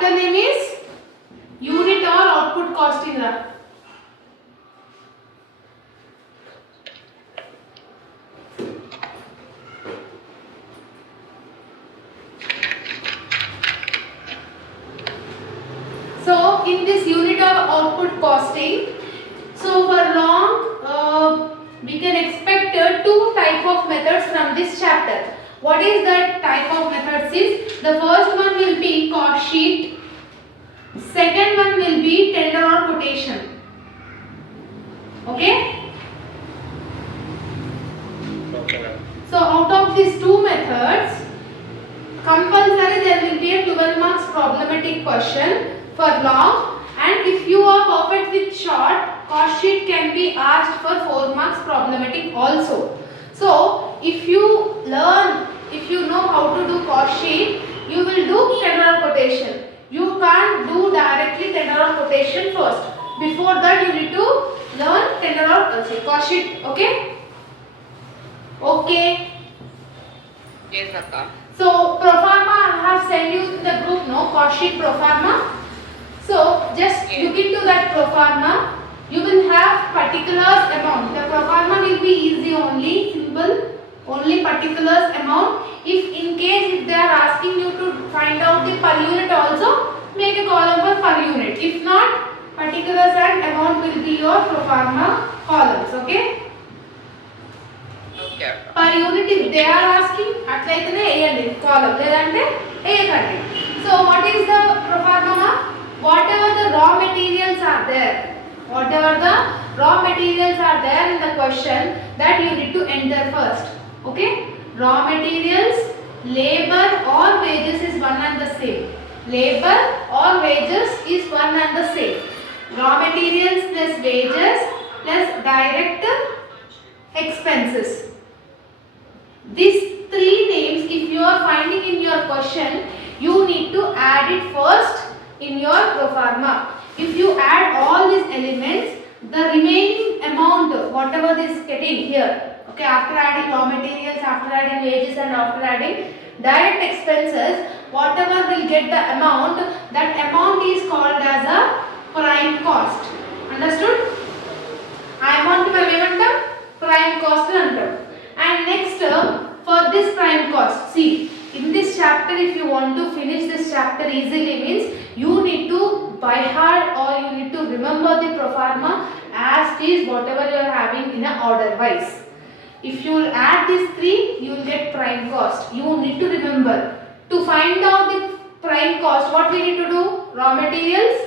chapter name is unit or output costing. So in this unit or output costing, so for long we can expect two type of methods from this chapter. What is that type of methods is, the first one will be cost sheet, second one will be tender or quotation. Okay? So out of these two methods, compulsory there will be a 12 marks problematic question for long, and if you are perfect with short, cost sheet can be asked for 4 marks problematic also. So if you know how to do cost sheet, you will do tender or quotation. You can't do directly tender or quotation first. Before that you need to learn tender or cost sheet. Okay? Okay. Yes, Akka. So proforma I have sent you in the group, no, cost sheet proforma. So just look into that proforma. You will have particulars amount. The proforma will be easy only, simple, only particulars amount. If in case if they are asking you to find out the per unit also, make a column for per unit. If not, particulars and amount will be your proforma columns. Okay? Okay. Per unit if they are asking, atlaitane A column, ledante A. So what is the proforma? Whatever the raw materials are there, in the question, that you need to enter first. Okay? Raw materials, labor or wages is one and the same. Labor or wages is one and the same. Raw materials plus wages plus direct expenses. These three names, if you are finding in your question, you need to add it first in your proforma. If you add all these elements, the remaining amount, whatever is getting here, okay, after adding raw materials, after adding wages and after adding direct expenses, whatever will get the amount, that amount is called as a prime cost. Understood? I want to prime cost anta. And next, for this prime cost, see, in this chapter, if you want to finish this chapter easily, means you need to by heart or you need to remember the proforma as it is, whatever you are having in a order wise. If you will add these three, you will get prime cost. You need to remember. To find out the prime cost, what we need to do? Raw materials,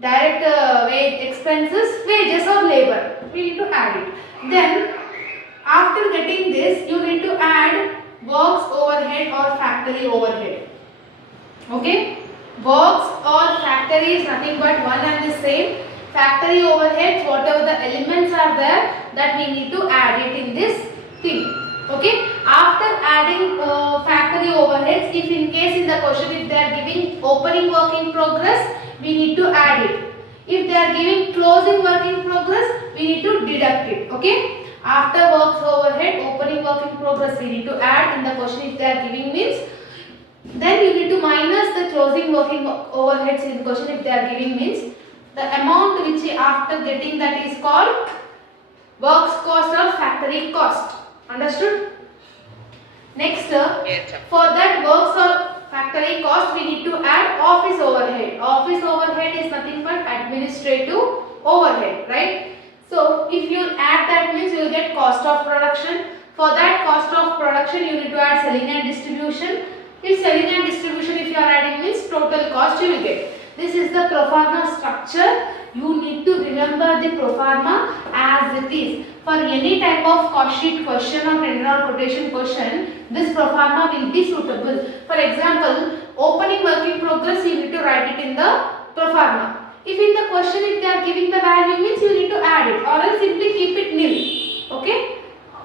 direct wage expenses, wages or labor. We need to add it. Then after getting this, you need to add works overhead or factory overhead. Okay? Works or factory is nothing but one and the same. Factory overheads, whatever the elements are there, that we need to add it in this thing. Okay? After adding factory overheads, if in case in the question if they are giving opening work in progress, we need to add it. If they are giving closing work in progress, we need to deduct it. Okay? After works overhead, opening work in progress we need to add in the question if they are giving means. Then you need to minus the closing working overheads in the question if they are giving means. The amount which after getting that is called works cost or factory cost. Understood? Next, for that works or factory cost we need to add office overhead. Office overhead is nothing but administrative overhead, right? So if you add that means you will get cost of production. For that cost of production you need to add selling and distribution. If selling and distribution if you are adding means total cost you will get. This is the proforma structure. You need to remember the proforma as it is. For any type of cost sheet question or tender or quotation question, this proforma will be suitable. For example, opening work in progress you need to write it in the proforma. If in the question if they are giving the value means you need to add it or else simply keep it nil. Okay?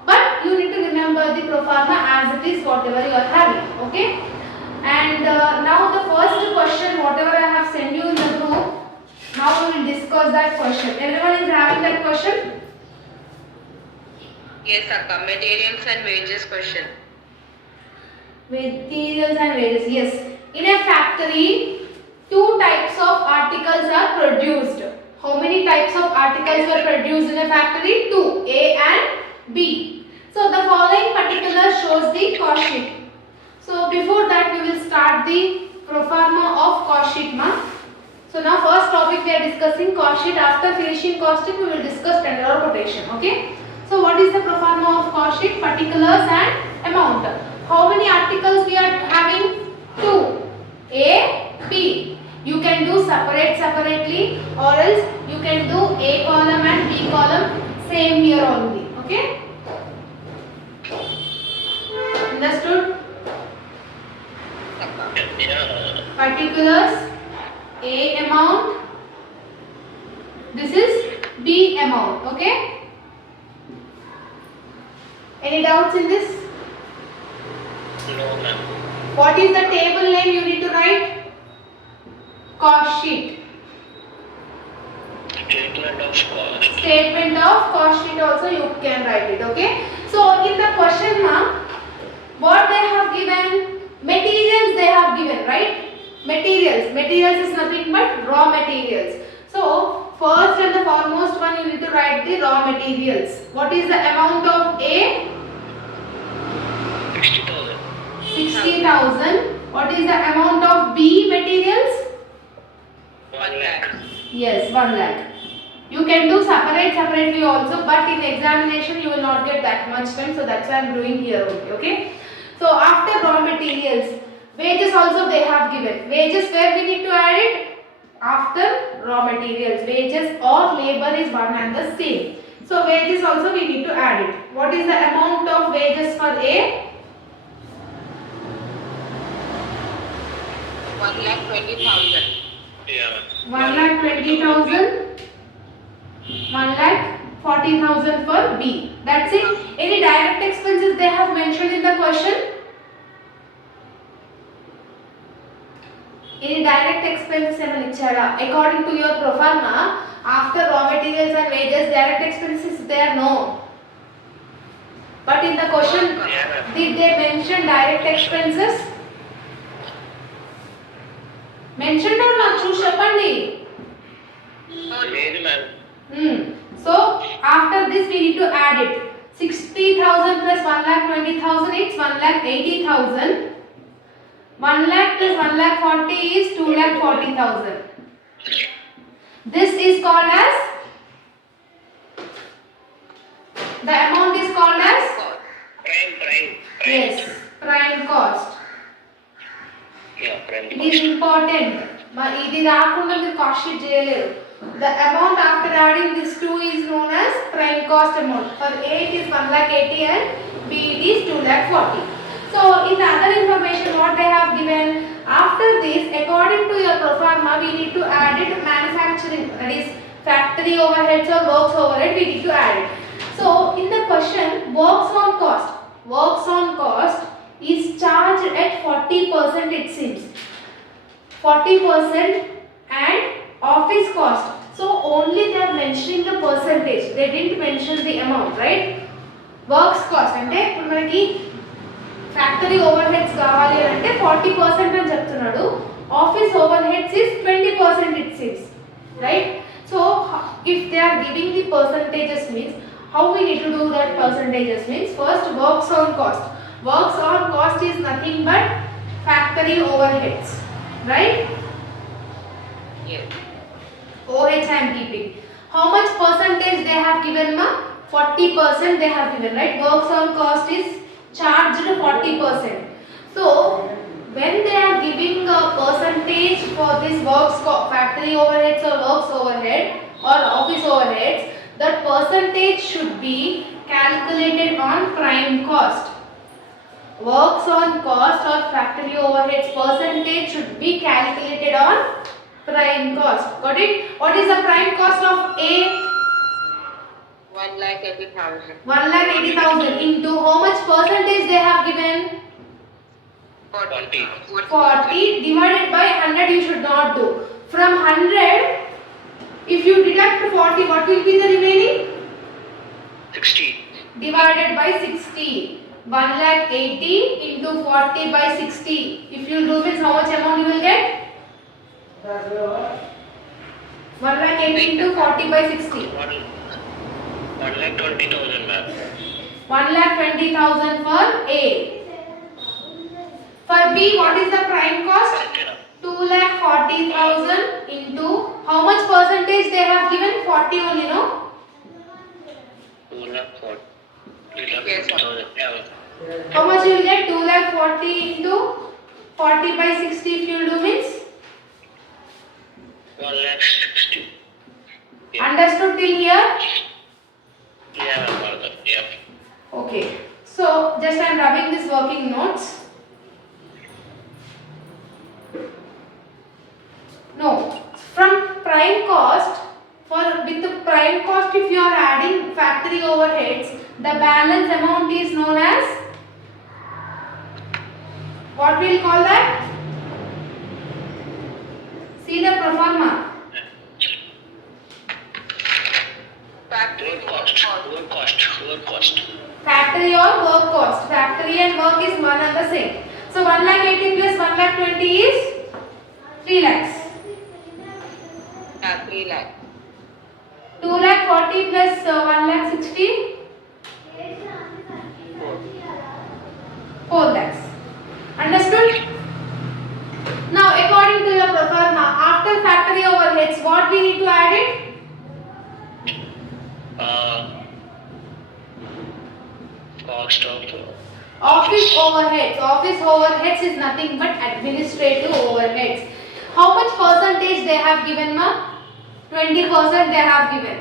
But you need to remember the proforma as it is whatever you are having. Okay? And now the first question whatever I have sent you in the group, now we will discuss that question. Everyone is having that question? Yes, Akka. Materials and wages question. Materials and wages, yes. In a factory, produced. How many types of articles were produced in a factory? 2, A and B. So the following particulars shows the cost sheet. So before that we will start the pro forma of cost sheet, ma. So now first topic we are discussing cost sheet. After finishing costing we will discuss tender or quotation. Okay. So what is the pro forma of cost sheet? Particulars and amount. How many articles we are having? 2, A, B. You can do separately or else you can do A column and B column same here only. Okay. Understood? Yeah. Particulars, A amount, this is B amount. Okay. Any doubts in this? No, ma'am. What is the table name you need to write? Cost sheet. Statement of cost. Statement of cost sheet also you can write it. Okay. So in the question, ma'am, what they have given? Materials they have given, right? Materials is nothing but raw materials. So first and the foremost one you need to write the raw materials. What is the amount of A? 60,000. 60,000. What is the amount of B materials? 1 lakh. Yes, 1 lakh. You can do separately also, but in examination you will not get that much time, so that's why I am doing here only. Okay. So after raw materials, wages also they have given. Wages where we need to add it? After raw materials. Wages or labor is one and the same. So wages also we need to add it. What is the amount of wages for A? 1,20,000. Yeah. 1,20,000. 1,40,000 for B. That's it. Any direct expenses they have mentioned in the question? Any direct expenses according to your pro forma, after raw materials and wages, direct expenses there no. But in the question, did they mention direct expenses? Mentioned or not? Choose Shapandi. లేదు ma'am. So after this we need to add it. 60,000 plus 1,20,000 it's 1,80,000. 1 lakh plus 1,40,000 is 2,40,000. This is called as, the amount is called as, Prime. yes, prime cost. Yeah, prime It is important. ఇది రాకుండా మీరు cost sheet చేయలేరు. The amount after adding these two is known as prime cost amount. For A it is 1,80,000 and B it is 2,40,000. So in the other information what they have given, after this according to your pro forma we need to add it manufacturing, that is factory overheads or works overhead we need to add it. So in the question works on cost is charged at 40% it seems. 40% and office cost. So only they are mentioning the percentage. They didn't mention the amount, right? Works cost అంటే ఇప్పుడు మనకి factory over heads కావాలి అంటే 40% అని చెప్తున్నాడు. Office over heads is 20% it seems, right? So if they are giving the percentages means how we need to do that percentages means first works on cost. Works on cost is nothing but factory overheads, right? Yes. OH I am keeping. How much percentage they have given, ma? 40% they have given, right? Works on cost is charged 40%. So when they are giving a percentage for this factory overheads or works overhead or office overheads, that percentage should be calculated on prime cost. Works on cost or factory overheads percentage should be calculated on prime cost. Got it? What is the prime cost of A? 1,80,000. 1,80,000 into how much percentage they have given? 40. 40 divided by 100 you should not do. From 100, if you deduct 40, what will be the remaining? 60. Divided by 60. 1,80,000 into 40 by 60. If you do this, how much amount you will get? into 40 by 60. 1,20,000, ma'am. 1,20,000 for A. For B, what is the prime cost? 2,40,000 into how much percentage they have given? 40 only, no? 2,40,000. Yeah. How much you will get? 2,40,000 into 40 by 60 if you will do means? 1,60,000. Yeah. Understood till here? Yeah, ma'am. Yeah. Okay. So just I am rubbing this working notes. No. From prime cost, with the prime cost if you are adding factory overheads, the balance amount is known as, what we will call that? See the pro forma. Factory cost. Factory or work cost. Factory and work is one and the same. So 1,80,000 plus 1,20,000 is 3 lakhs. Yeah, 3 lakh. 2,40,000 plus 1,60,000 4 lakhs. Understood? Now according to your pro forma, after factory overheads, what we need to add it? Cost of Office overheads. Office overheads is nothing but administrative overheads. How much percentage they have given, ma'am? 20% they have given.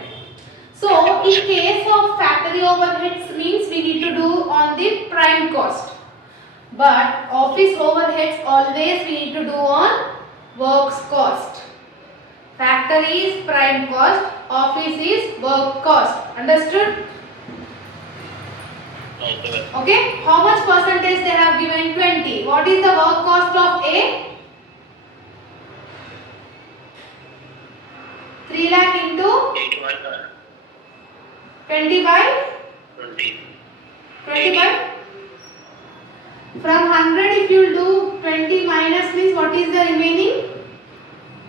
So in case of factory overheads means we need to do on the prime cost. But office overheads always we need to do on works cost. Factory is prime cost, office is work cost. Understood? Okay. How much percentage they have given? 20. What is the work cost of A? 3 lakh into 20 by 20 by from 100 if you do 20 minus means what is the remaining?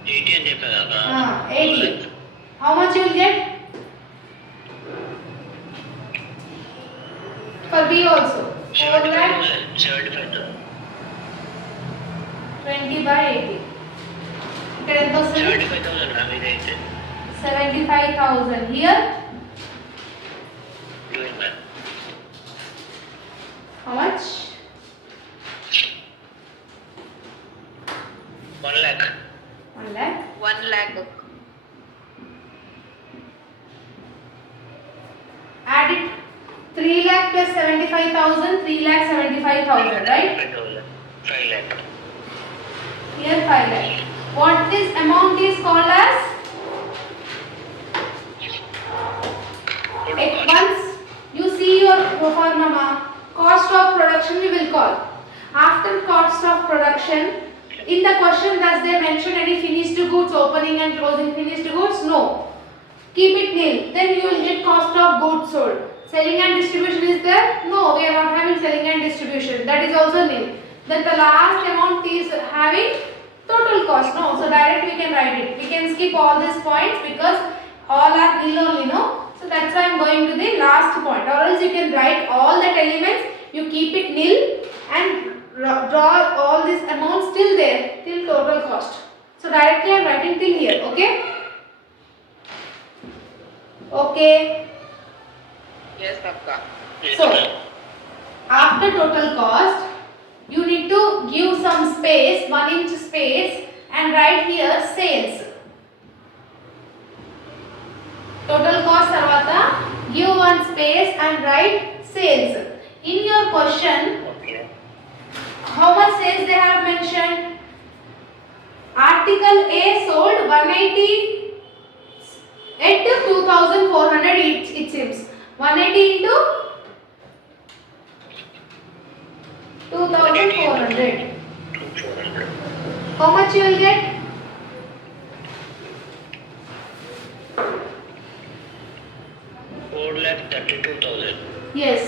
80. 80. How much you will get? For B also. 4 lakh 75,000. 20 by 80. ఇక్కడ ఎంత వస్తుంది? 75,000, ma'am. It is 75,000. Here doing, ma'am. how much? 1 lakh. 1 lakh. 1 lakh. Add it. 3 lakh plus 75,000. 3 lakh 75,000, right? 5 lakh. Here 5 lakh. What this amount is called as? Once you see your pro forma, cost of production we will call. After cost of production, in the question does they mention any finished goods, opening and closing finished goods? No. Keep it nil. Then you will get cost of goods sold. Selling and distribution is there? No, we are not having selling and distribution. That is also nil. Then the last amount is having total cost. No, so direct we can write it. We can skip all these points because all are nil only, no. So that's why I am going to the last point. Or else you can write all that elements. You keep it nil and draw all these amounts till there, till total cost. So directly I am writing till here. Okay. Okay. Yes, Akka. So after total cost, you need to give some space, 1 inch space, and write here sales. Total cost tarvata give 1 space and write sales. In your question, Okay. how much sales they have mentioned? Article A sold 180 at 2,400 it seems. 180 into 2,400. 400. How much you will get? 4,32,000. Yes.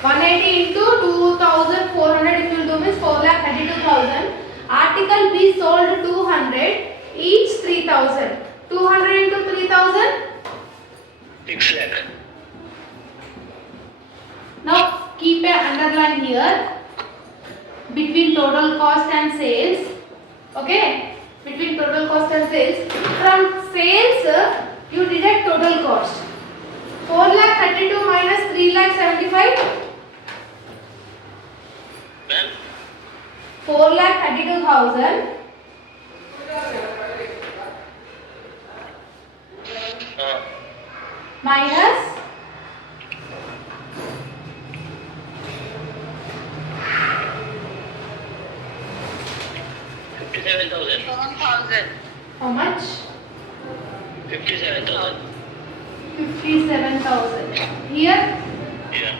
180 into 2,400 if you do means 4,32,000. Article B sold 200, each 3,000. 200 into 3000. 6 lakh. Now keep a underline here between total cost and sales. Okay, between total cost and sales. From sales, you deduct total cost. 4,32,000 minus 3,75,000. Ma'am? 4,32,000 minus 57,000. 7,000. how much? 57,000. 57,000. Here Yeah.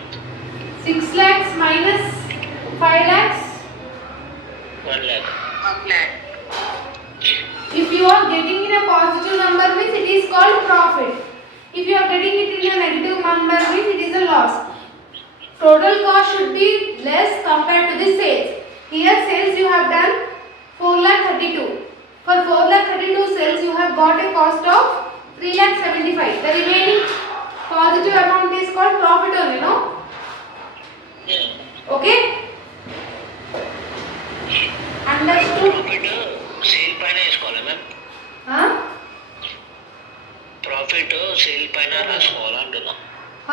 6 lakhs minus 5 lakhs. 1 lakh. 1 lakh. If you are getting in a positive number means it is called profit. If you are getting it in a negative number means it is a loss. Total cost should be less compared to the sales. Here sales you have done 4,32,000. For 4,32,000 sales you have got a cost of 3,75,000. The remaining positive amount is called profit only, no? Yeah. Okay? Understood? Profit sale పైన వేసుకోవాలి ma'am. Huh? Profit sale పైన రాసుకోవాలి అంటున్నా.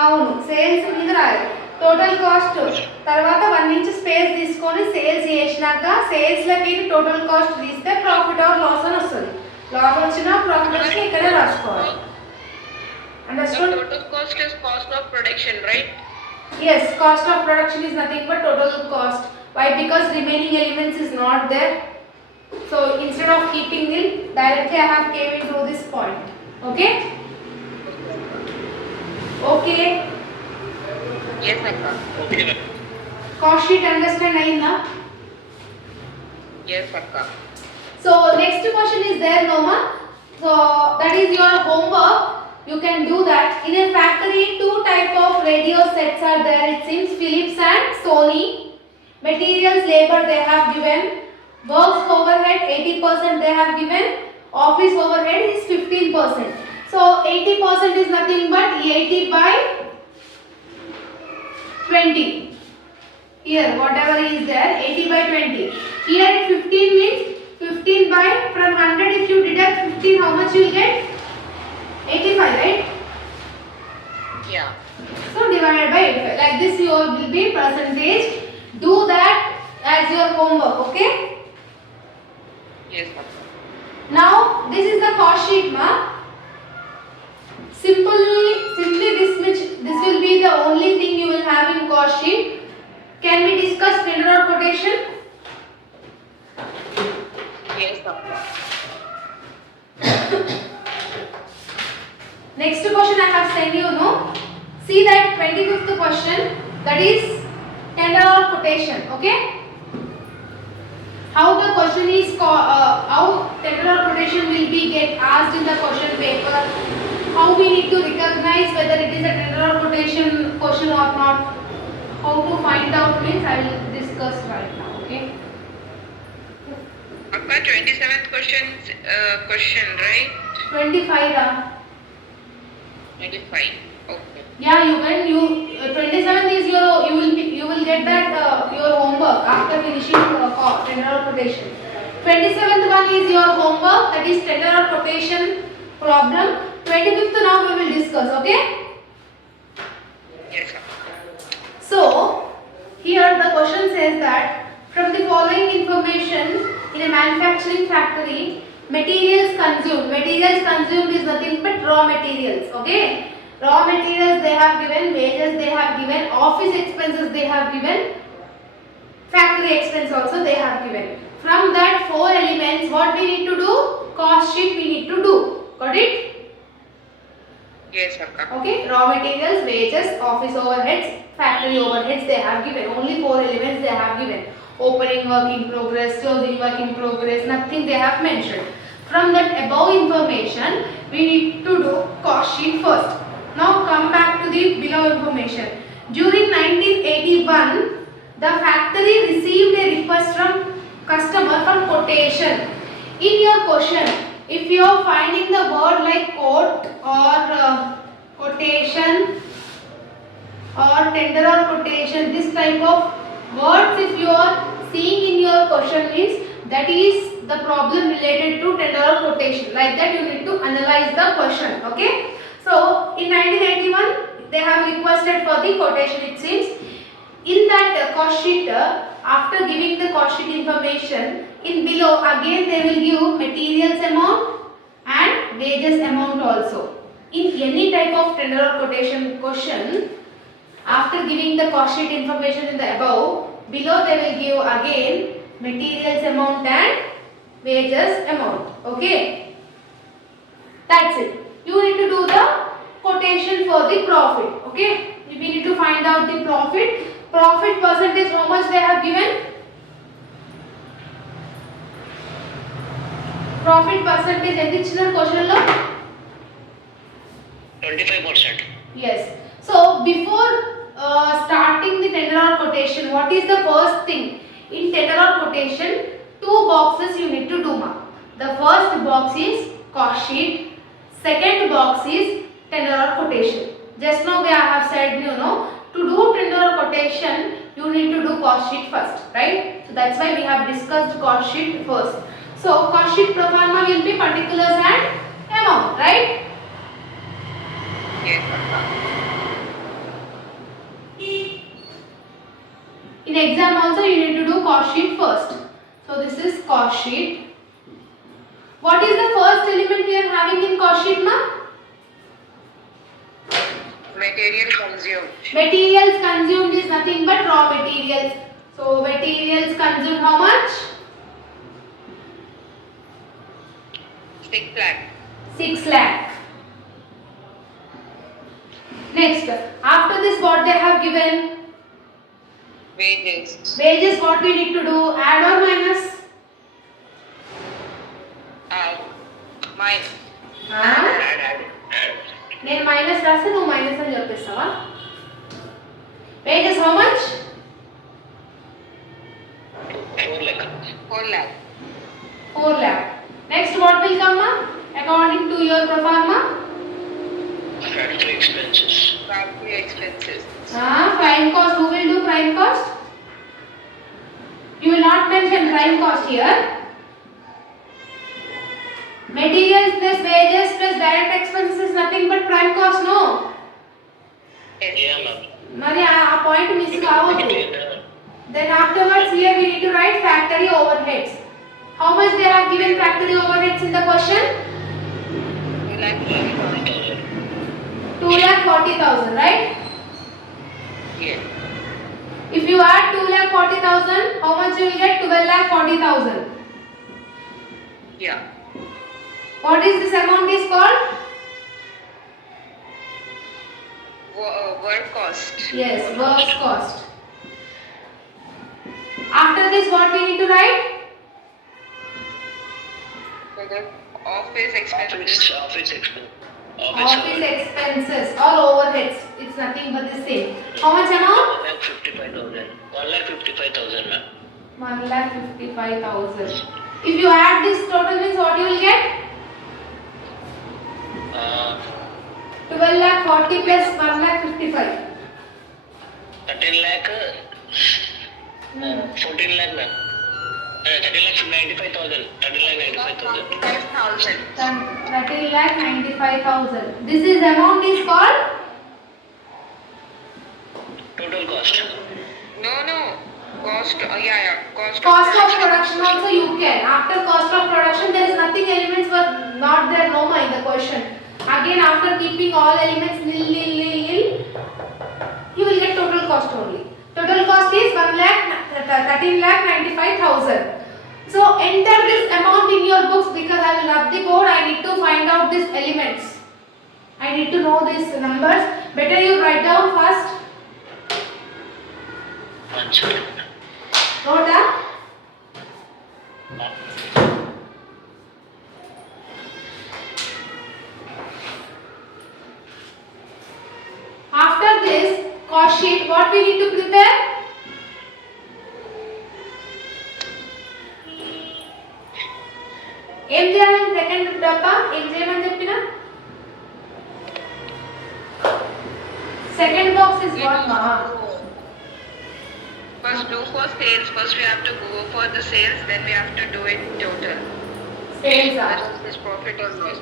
అవును, sales మీద రాయాలి. Total cost తర్వాత 1 inch space తీసుకొని సేల్స్ చేసినాక సేల్స్లకి టోటల్ కాస్ట్ తీస్తే ప్రాఫిట్ ఆర్ లాస్ అని వస్తుంది. లాస్ వచ్చినా ప్రాఫిట్ వచ్చినా ఇక్కడే రాసుకోవాలి. The understood? total cost is cost of production, right? Yes, cost of production is nothing but total cost. Why? Because remaining elements is not there. So instead of keeping it, directly I have came into this point. Okay? Okay. Yes, Akka. Okay ma'am. Cost sheet understand అయిందా? Yes, Akka. So next question is there, Noma. So that is your homework. You can do that. In a factory, 2 type of radio sets are there. It seems Philips and Sony. Materials, labor they have given. Works overhead 80% they have given. Office overhead is 15%. So 80% is nothing but 80 by 20. Here whatever is there 80 by 20. Here 15 means 15 by from 100 if you deduct 15 how much you will get? 85, right? Yeah. So divided by 85. Like this you will be percentage. Do that as your homework, okay? Yes, Akka. Now this is the cost sheet, ma. Simply this will be the only thing you will have in cost sheet. Can we discuss tender or quotation? Yes, Akka. Next question I have sent you, no? See that 25th question, that is tender or quotation, okay? How the question is how tender or quotation will be get asked in the question paper. How we need to recognize whether it is a tender or quotation question or not. How to find out means I will discuss right now, okay? Akka, 27th question, right? 25 25. Okay. yeah, you can 27th is your you will get that your homework after finishing tender or quotation. 27th one is your homework, that is tender or quotation problem. 25th now we will discuss, okay? Yes, Akka. So here the question says that from the following information in a manufacturing factory, materials consumed is nothing but raw materials, okay? Raw materials they have given, wages they have given, office expenses they have given, factory expense also they have given. From that 4 elements what we need to do? Cost sheet we need to do. Got it? Yes, Akka. Okay, raw materials, wages, office overheads, factory overheads they have given. Only 4 elements they have given. Opening work in progress, closing work in progress, nothing they have mentioned. From that above information, we need to do cost sheet first. Now come back to the below information. During 1981, the factory received a request from customer for quotation. In your question, If you are finding the word like quote or quotation or tender or quotation, this type of words if you are seeing in your question means that is the problem related to tender or quotation. Like that you need to analyze the question. Okay. So in 1981 they have requested for the quotation, it seems. In that cost sheet, after giving the cost sheet information, in below again they will give materials amount and wages amount also. In any type of tender or quotation question, after giving the cost sheet information in the above, below they will give again materials amount and wages amount. Okay. That's it. You need to do the quotation for the profit. Okay. We need to find out the profit. Profit percentage, how much they have given? Profit percentage ఎంత ఇచ్చినారు question లో? 25%. Yes. So before starting the tender or quotation, what is the first thing? In tender or quotation, two boxes you need to do. The first box is cost sheet. Second box is tender or quotation. Just now we have said, to do tender or quotation, you need to do cost sheet first, right? So that's why we have discussed cost sheet first. So cost sheet pro forma will be particulars and amount, right? Yes, Akka. In exam also you need to do cost sheet first. So this is cost sheet. What is the first element we are having in cost sheet, ma? Material consumed. Materials consumed is nothing but raw materials. So materials consumed how much? 6 lakh. 6 lakh. Next, after this what they have given? Wages. Wages, what we need to do? Add or minus? Minus. Add. నేను minus రాస్తే నువ్వు minus అని చెప్పేస్తావా? Wages how much? 4 lakh. 4 lakh. 4 lakh. Next what will come, ma? According to your pro forma? Factory expenses. Factory expenses. Prime cost. Who will do prime cost? You will not mention prime cost here. Materials plus wages plus direct expenses is nothing but prime cost, no? Yes. Yeah, ma'am. మరి ఆ point miss కావద్దు. Then afterwards here we need to write factory overheads. How much they have given factory overheads in the question? 2 lakh 40,000. 2,40,000, right? Yes. If you add 2,40,000, how much you will get? 12,40,000. Yeah. What is this amount is called? Work cost. Yes, works cost. After this what we need to write? So the office expenses. Office expense. Office expenses or overheads. It's nothing but the same. How much amount? 1,55,000. 1,55,000, ma'am. 1,55,000. If you add this total means what you will get? 12,40,000 plus 1,55,000. 13 lakh. 14 lakh, ma'am. 13,95,000. 13,95,000. 5,000. 13,95,000. This is amount is called? Total cost. No. Cost. Yeah. Cost Of production also you can. After cost of production there is nothing elements were not there, no ma, in the question. Again after keeping all elements nil, you will get total cost only. Total cost is 13,95,000. So enter this amount in your books because I will rub the board. I need to find out these elements. I need to know these numbers. Better you write down first. One second. Note down. After this cost sheet, what we need to prepare? ఏం చేయాలి second డబ్బా ఏం చేయమని చెప్పిన second box is what మా First do for sales. First we have to go for the sales. Then we have to do it total. Sales That is this profit or loss.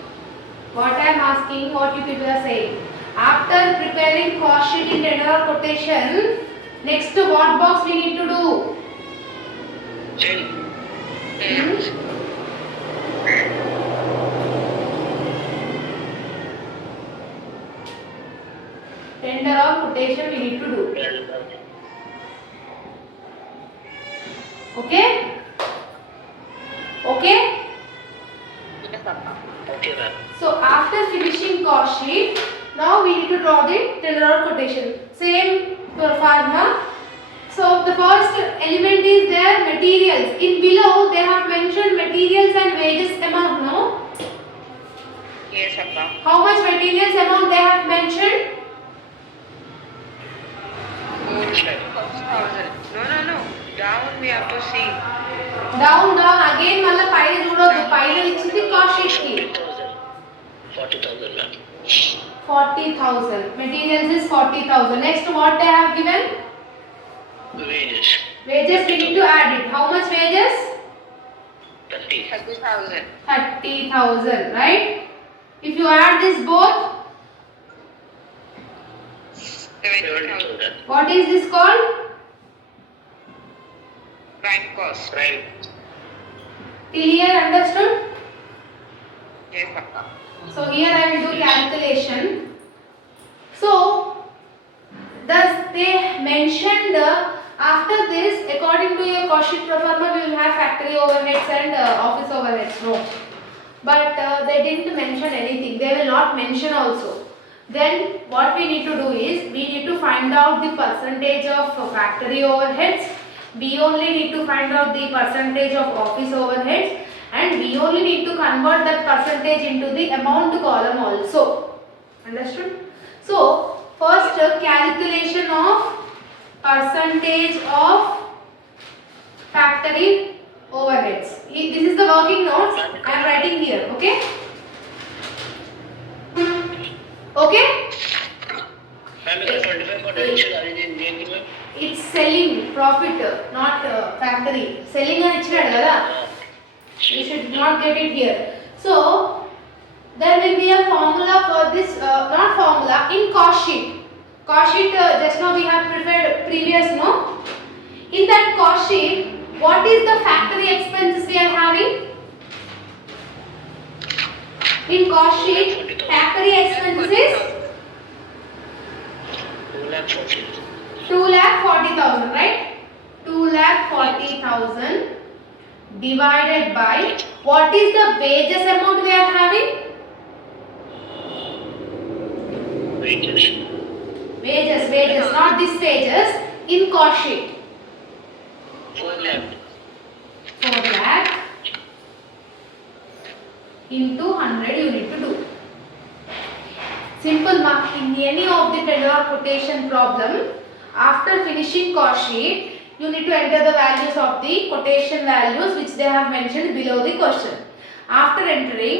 what I am asking what you people are saying after preparing cost sheet in tender or quotation next what box we need to do Sale. Sales. tender or quotation we need to do okay okay Yes, Papa. Okay, ma'am. so after finishing cost sheet now we need to draw the tender or quotation same for pharma so the first element is their materials in below they have mentioned materials and wages amount no Yes, Papa. how much materials amount they have mentioned 6,000. No. Down we have to see. down again మళ్ళీ పైన చూడొద్దు పైన ఇచ్చింది cost sheet కి 40,000, ma'am. 40,000 materials is 40,000 next what they have given Wages. wages we need to add it how much wages 30. 30,000. 30,000 right if you add this both 70,000. what is this called Bank cost. Right. till here understood Yes, Papa. so here I will do calculation so thus they mentioned after this according to your cost sheet pro forma we will have factory overheads and office overheads no but they didn't mention anything they will not mention also then what we need to do is we need to find out the percentage of factory overheads we only need to find out the percentage of office overheads and we only need to convert that percentage into the amount column also understood so first calculation of percentage of factory overheads this is the working notes I am writing here okay okay Ma'am, is the 25 potential origin దేనికి ma'am? it's selling profit not factory selling అని ఇచ్చినాడు కదా you should not get it here so there will be a formula for this not formula in cost sheet just now we have prepared previous no in that cost sheet what is the factory expenses we are having in cost sheet factory expenses is 240,000. 2,40,000 right 2,40,000 divided by what is the wages amount we are having Wages. wages not this wages in cost sheet 4 lakh. 4 lakh into 100 you need to do simple mark in any of the tender or quotation problem after finishing cost sheet you need to enter the values of the quotation values which they have mentioned below the question after entering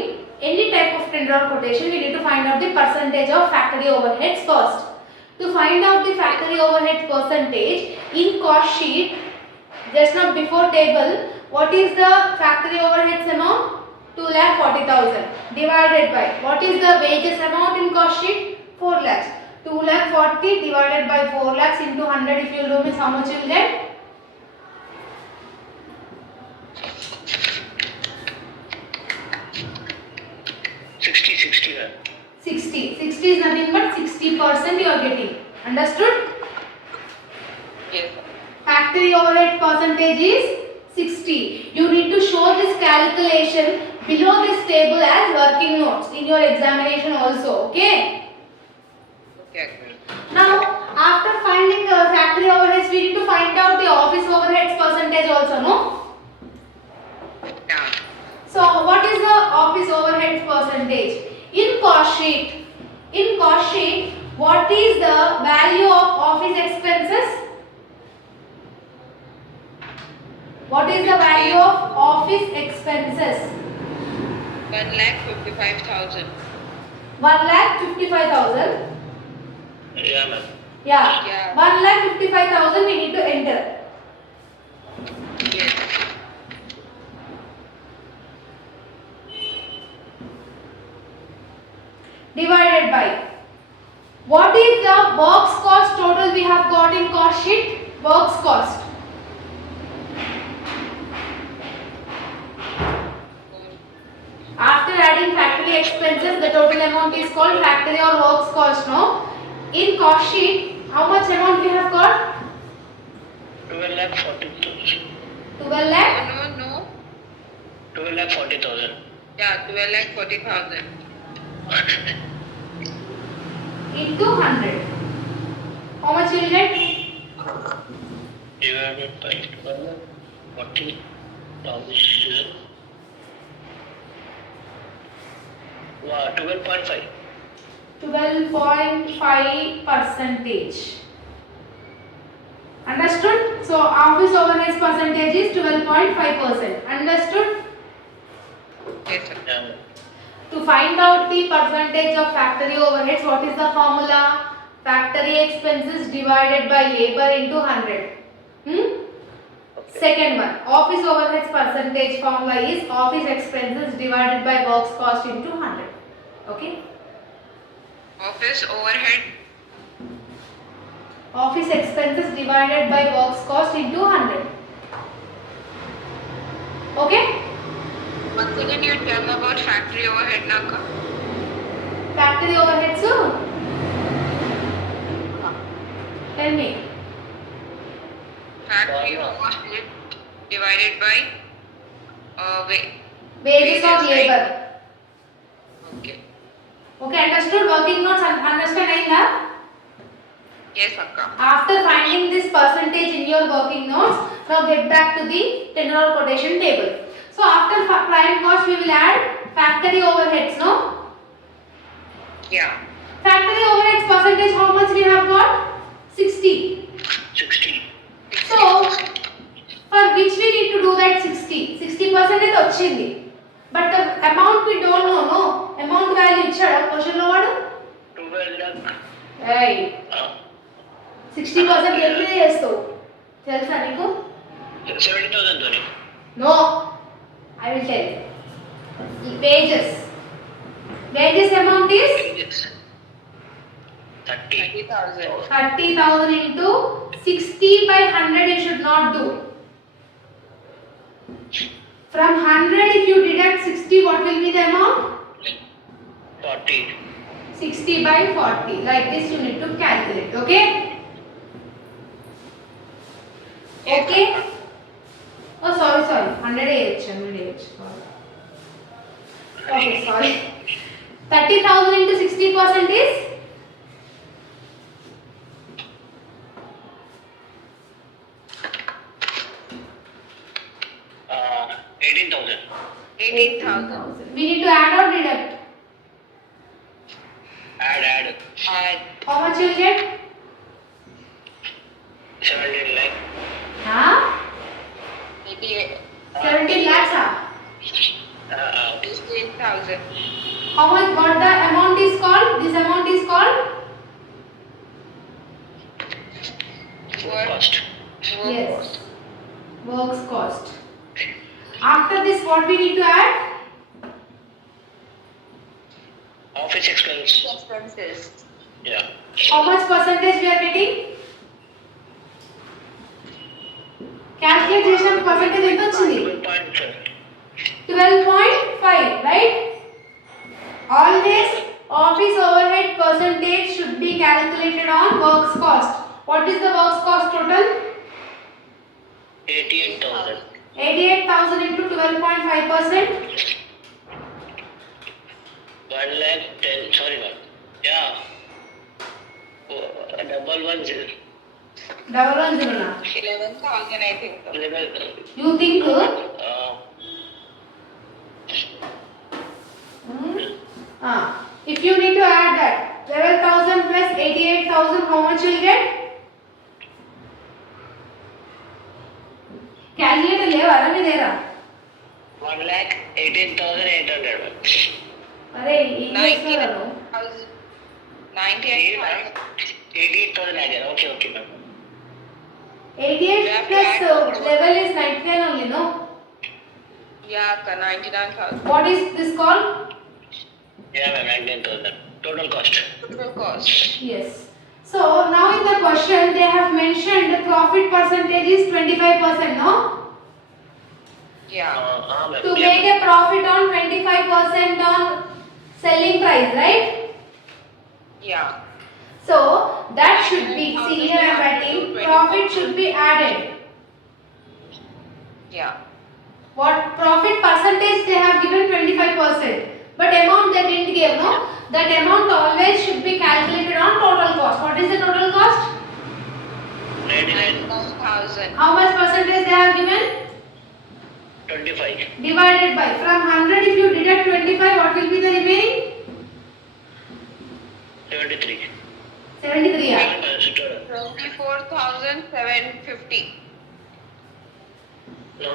any type of tender or quotation we need to find out the percentage of factory overheads first to find out the factory overhead percentage in cost sheet just now before table what is the factory overheads amount 2,40,000 divided by what is the wages amount in cost sheet 4 lakhs 2,40,000 divided by 4 lakhs into 100 if you will do means how much you will get 60, ma'am. 60 is nothing but 60% you are getting understood Yes. factory overhead percentage is 60 you need to show this calculation below this table as working notes in your examination also okay Okay. now after finding factory overheads we need to find out the office overheads percentage also no Down. so what is the office overheads percentage in cost sheet what is the value of office expenses what is the value of office expenses 1,55,000. 1,55,000. Yeah, ma'am. Yeah. Yeah. 1,55,000 we need to enter. Yes. Divided by. What is the works cost total we have got in cost sheet? Works cost. After adding factory expenses, the total amount is called factory or works cost. No? In cost sheet, how much amount we have got? 12,40,000. 12 lakh. No. 12,40,000. Yeah, 12,40,000. Into 100. How much you will get? Divided by 12,40,000. Wow, 12.5. 12.5 percentage. Understood? So office overheads percentage is 12.5%. Understood? Yes, sir. Yeah, ma'am. To find out the percentage of factory overheads, what is the formula? Factory expenses divided by labor into 100. Okay. Second one, office overheads percentage formula is office expenses divided by works cost into 100. Okay? Office overhead. Office expenses divided by works cost into 100. Okay? Once again, you tell about factory overhead, Naka. Factory overheads, tell me. Factory Wow. overhead divided by Wages of Wages, labor. Okay. Okay, understood? Working notes understand ainda? Yes, Akka. After finding this percentage in your working notes, now get back to the tenor quotation table. So after prime cost, we will add factory overheads, no? Yeah. Factory overheads percentage, how much we have got? 60. 60. So for which we need to do that 60. 60% is వచ్చింది. But the amount we don't know, no? Amount value ఇచ్చాడా question లో వాడు? 12 lakh. ఏయ్ 60% ఎట్లా చేస్తావు? తెలుసా నీకు? 70,000 Dhoni. No. I will tell you. Wages. Wages amount is Yes. 30. 30,000. 30,000 into 60 by 100 you should not do. From 100 if you deduct 60, what will be the amount? 40. 60 by 40. Like this you need to calculate. Okay? Okay? Oh sorry. 100 age. Okay, sorry. 30,000 into 60% is 18,000. 18,000. We need to add or deduct. Add. Add. How much you will get? 17 lakh. Huh? 88. 17 lakhs. Huh? 18,000. How much? What the amount is called? This amount is called? Work. Cost. Yes. Works cost. After this, what we need to add? Office expense. Expenses. Yeah. How much percentage we are getting? Calculate చేసిన percentage ఎంత వచ్చింది? 12.5. 12.5, right? Always office overhead percentage should be calculated on works cost. What is the works cost total? 88,000. 88,000 into 12.5%. 1 lakh 10. Sorry, ma'am. Yeah. 110. 110 na. 11,000, I think. So. 11. You think? If you need to add that 12,000 plus 88,000, how much you will get? Calculator లేవా నీ దగ్గర? 1 lakh 18,800. अरे ఏం చేస్తున్నాను 98,000. 18,000. Okay, ma'am. 88 plus level is 99 only, no? Yeah, akka, 99,000. What is this called? Yeah, ma'am, 19,000. Total cost. Total cost. Yes. So now in the question they have mentioned the profit percentage is 25%, no? Yeah. Ma'am. To make a profit on 25% on selling price, right? Yeah. So that should be, see here I am writing, profit should be added. Yeah. What profit percentage they have given 25%, but amount they didn't give, no? That amount always should be calculated on total cost. What is the total cost? 99,000. How much percentage they have given? 25. Divided by, from 100 if you deduct 25, what will be the remaining? 73. 73. Yeah. 24,750. No,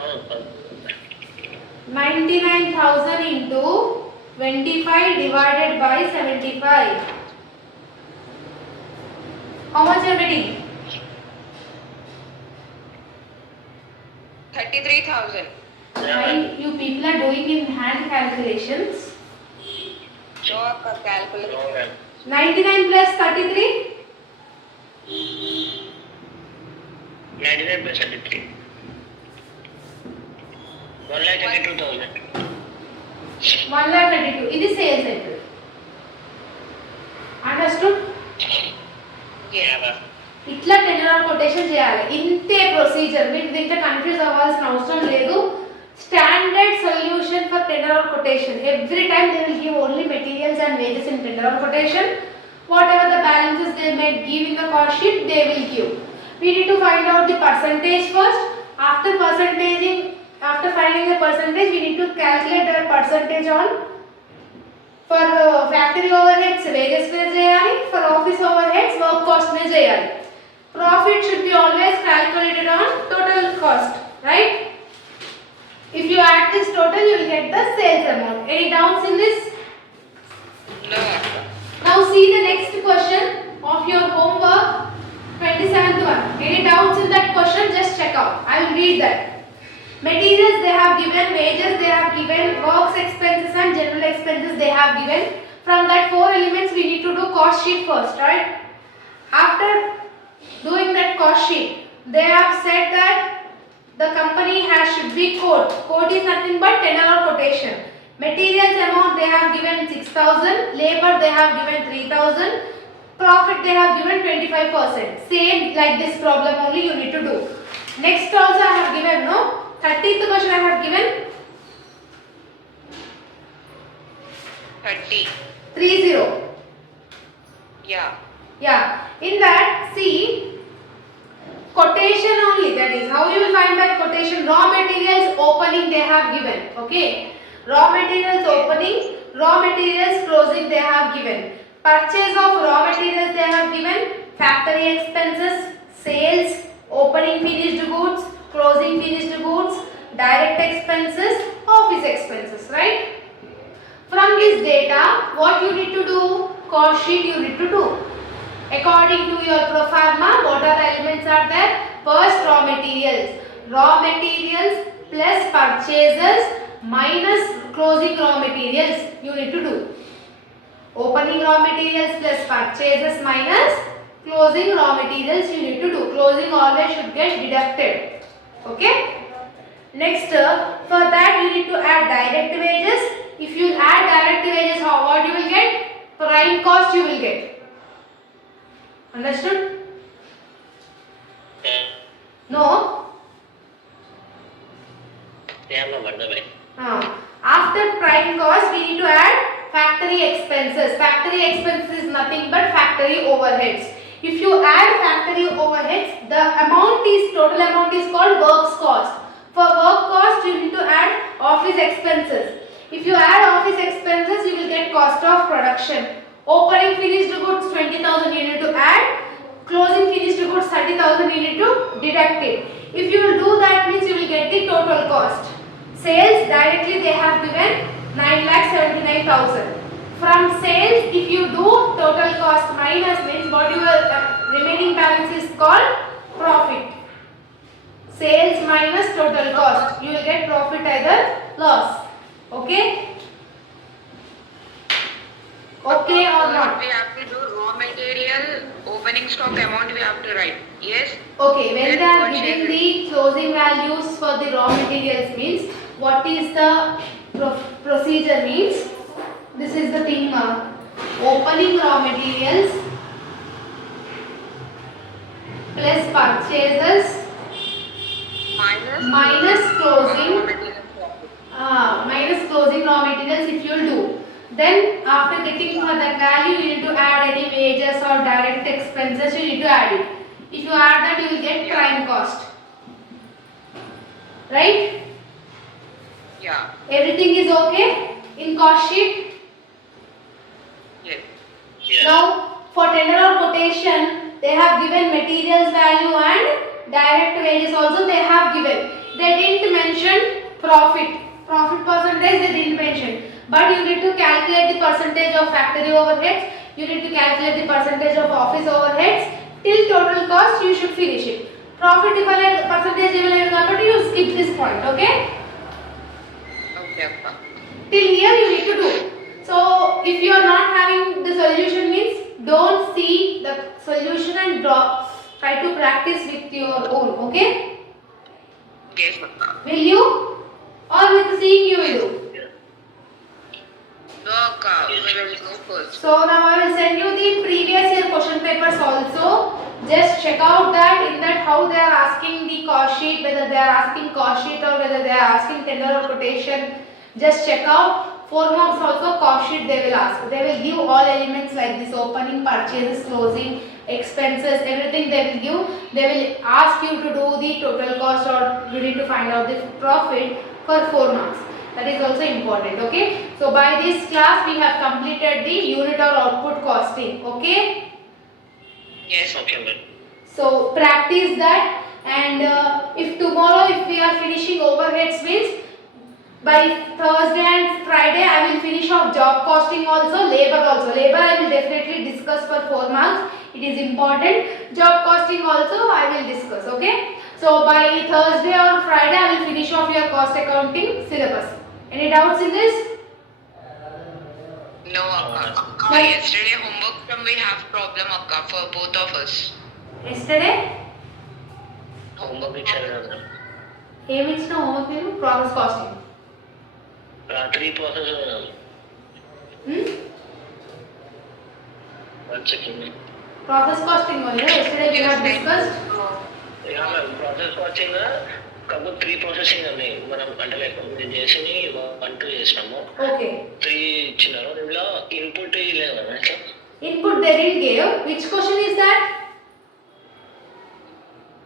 99,000 into 25 divided by 75. How much you are getting? 33,000. Why you people are doing in hand calculations? So, akka, no, calculate. ma'am. 99 plus 33? 99 plus 33. 1,32,000. 1,32. It is sales entry. Understood? Yeah, ma'am. ఇట్లా tender quotation చేయాలి. ఇంతే procedure. మీరు దీంట్లో confuse అవ్వాల్సిన అవసరం లేదు. Standard solution for tender or quotation. Every time they will give only materials and wages in tender or quotation. Whatever the balances they may give in the cost sheet, they will give. We need to find out the percentage first. After finding the percentage, we need to calculate the percentage on for factory overheads wages पे చేయాలి, for office overheads work cost में చేయాలి. Profit should be always calculated on total cost, right? If you add this total, you will get the sales amount. Any doubts in this? No, akka. Now see the next question of your homework, 27th one. Any doubts in that question? Just check out. I will read that. Materials they have given, wages they have given, works expenses and general expenses they have given. From that 4 elements we need to do cost sheet first, right? After doing that cost sheet, they have said that the company should be quote. Quote is nothing but tender or quotation. Materials amount they have given 6,000, labor they have given 3,000, profit they have given 25%. Same like this problem only you need to do. Next also I have given, no? 30th question I have given 30. 30. Yeah. Yeah. In that, see, quotation only. That is how you will find that quotation. Raw materials opening they have given. Okay. Raw materials opening, raw materials closing they have given. Purchase of raw materials they have given. Factory expenses, sales, opening finished goods, closing finished goods, direct expenses, office expenses, right? From this data, what you need to do? Cost sheet you need to do. According to your pro forma, what are the elements are there? First, raw materials. Raw materials plus purchases minus closing raw materials you need to do. Opening raw materials plus purchases minus closing raw materials you need to do. Closing always should get deducted. Okay. Next, for that you need to add direct wages. If you add direct wages, what you will get? Prime cost you will get. Understood? No? Yeah, ma'am, understood. After prime cost, we need to add factory expenses. Factory expenses is nothing but factory overheads. If you add factory overheads, the total amount is called works cost. For work cost, you need to add office expenses. If you add office expenses, you will get cost of production. Opening finished goods 20,000 you need to add. Closing finished goods 30,000 you need to deduct it. If you will do that, means you will get the total cost. Sales directly they have given 9,79,000. From sales, if you do total cost minus means what your remaining balance is called profit. Sales minus total cost. You will get profit either loss. Okay? Okay or not? We have to do raw material opening stock amount. We have to write. Yes. Okay, when Then they are purchase giving it. the closing values for the raw materials means what is the procedure means this is the thing opening raw materials plus purchases minus closing raw material profit. minus closing raw materials if you will do. Then after getting for that value you need to add any wages or direct expenses you need to add it. If you add that you will get prime cost. Right? Yeah. Everything is okay in cost sheet. Yes. Yes. Now for tender or quotation they have given materials value and direct wages also they have given. They didn't mention profit. Profit percentage they didn't mention. But you need to calculate the percentage of factory overheads. You need to calculate the percentage of office overheads. Till total cost you should finish it. Profit if I percentage you skip this point. Okay? Okay, Akka. Till here you need to do. So if you are not having the solution means don't see the solution and draw. Try to practice with your own. Okay? Yes, Akka. Will you? Or with seeing you will do? No, Akka. We will go first. So now I will send you the previous year question papers also. Just check out that in that how they are asking the cost sheet, whether they are asking cost sheet or whether they are asking tender or quotation. Just check out. 4 marks also cost sheet they will ask. They will give all elements like this opening, purchases, closing, expenses, everything they will give. They will ask you to do the total cost or you need to find out the profit for 4 marks. That is also important. Okay. So by this class we have completed the unit or output costing. Okay. Yes. Okay, ma'am. So practice that and if tomorrow if we are finishing overheads means by Thursday and Friday I will finish off job costing also, labor also. Labor I will definitely discuss for 4 marks. It is important. Job costing also I will discuss. Okay. So by Thursday or Friday I will finish off your cost accounting syllabus. Any doubts in this? No, Akka. Like- Yesterday homework from we have problem, Akka, for both of us. Yesterday? Homework ఇచ్చారు కదా ఏమి ఇచ్చిన homework నేను process casting. రాత్రి process one second process casting only. Yesterday we have discussed. Process watching కాకపోతే 3 processing ఉన్నాయి మనం అంటే లైక్ మేము చేసి 1 2 చేసినాము Okay. 3 ఇచ్చినారు ఇందులో ఇన్పుట్ లేదా ఇట్లా Input they didn't give. Which question is that?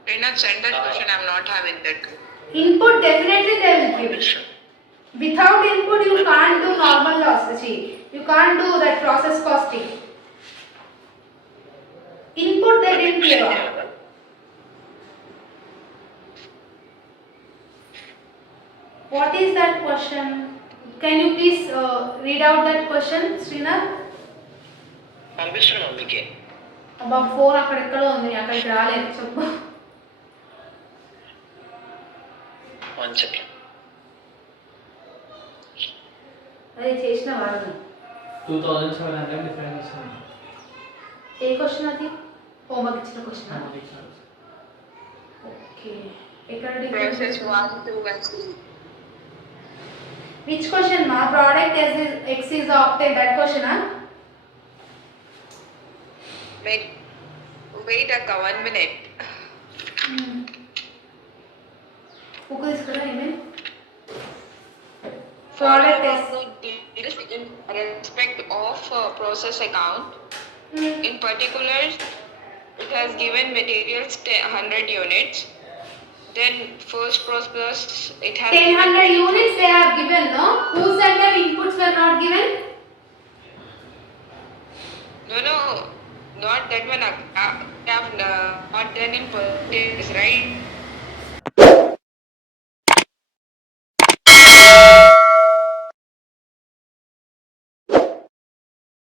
Did not send that question. I'm not having that. Input definitely they will give. Without input you can't do normal loss. See, you can't do that process costing. Input they didn't give. What is that question? Can you please read out that question, Srinath? పంపిస్తున్నాం మీకే అబ్బా phone అక్కడెక్కడో ఉంది అక్కడికి రాలేదు చెప్పు. 1 second అది చేసిన వాళ్ళు 2700 డిఫరెన్స్ ఉంది. ఏ క్వశ్చన్ అది హోంవర్క్ ఇచ్చిన క్వశ్చన్. మనకి ఇచ్చారు. ఓకే ఎక్కడ Process 1, 2, and 3. విచ్ క్వశ్చన్ మా product X is octane that question Wait, Akka, 1 minute. Book తీసుకురా ఏమేమి Following product of the details in respect of process account. In particular, it has given materials 100 units. Then first process, it has 1000 units they have given, no? Who said that inputs were not given? No, not that one. I have not done in percentages, right?